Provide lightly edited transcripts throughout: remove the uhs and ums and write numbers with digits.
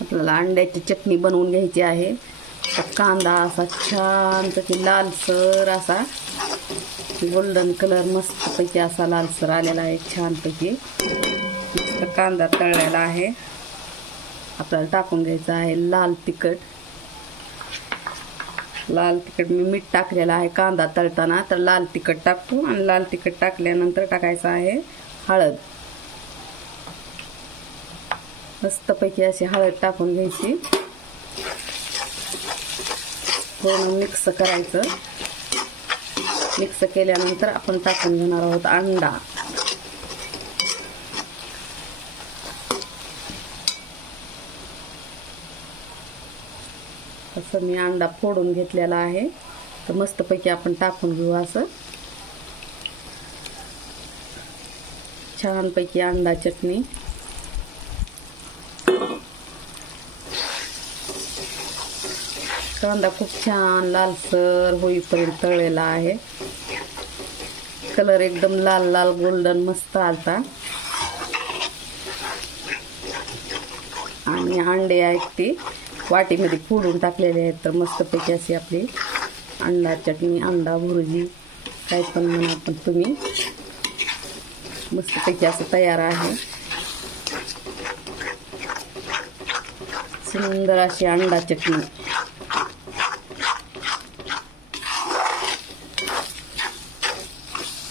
आपल्याला अंड्याची चटणी बनवून घ्यायची आहे। तर कांदा असा छानपैकी लालसर असा गोल्डन कलर मस्तपैकी असा लालसर आलेला आहे। छानपैकी कांदा तळलेला आहे। आपल्याला टाकून घ्यायचं आहे लाल तिखट। लाल तिखट मी मीठ टाकलेलं आहे कांदा तळताना, तर लाल तिखट टाकतो आणि लाल तिखट टाकल्यानंतर टाकायचं आहे हळद। मस्तपैकी अशी हळद टाकून घ्यायची, पूर्ण मिक्स करायचं। मिक्स केल्यानंतर आपण टाकून घेणार आहोत अंडा। असं मी अंडा फोडून घेतलेला आहे, तर मस्तपैकी आपण टाकून घेऊ। असं छानपैकी अंडा चटणी। कांदा खूप छान लालसर होईपर्यंत तळलेला आहे। कलर एकदम लाल लाल गोल्डन मस्त आलता। आणि अंडे आहेत ते वाटीमध्ये फोडून टाकलेले आहेत। तर मस्तपैकी अशी आपली अंडा चटणी, अंडा भुर्जी काय पण म्हणा पण तुम्ही, मस्तपैकी असं तयार आहे। सुंदर अशी अंडा चटणी।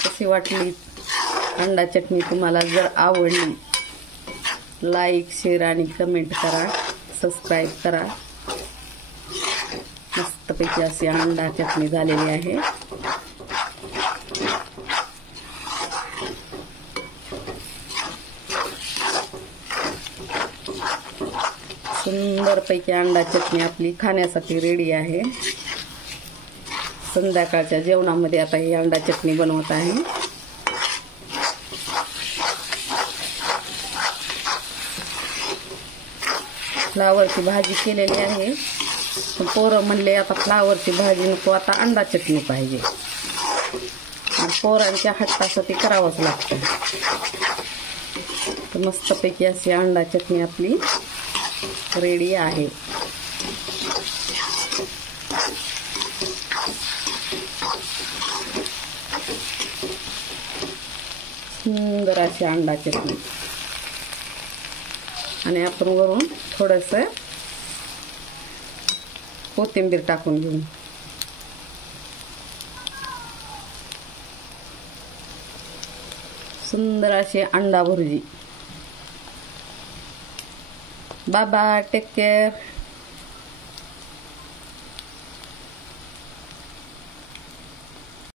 कशी वाटली अंडा चटणी? तुम्हाला जर आवडली लाईक, शेअर आणि कमेंट करा, सबस्क्राईब करा। मस्तपैकी अशी अंडा चटणी झालेली आहे। सुंदरपैकी अंडा चटणी आपली खाण्यासाठी रेडी आहे। संध्याकाळच्या जेवणामध्ये आता ही अंडा चटणी बनवत आहे। फ्लावरची भाजी केलेली आहे, पोरं म्हणले आता फ्लावरची भाजी नको, आता अंडा चटणी पाहिजे। पोरांच्या हट्टासाठी करावंच लागतं। तर मस्तपैकी अशी अंडा चटणी आपली रेडी आहे। सुंदर अशी अंडा चटणी। आणि आपण वरून थोडंसं कोथिंबीर टाकून घेऊ। सुंदर अशी अंडा भुर्जी। Bye bye, take care.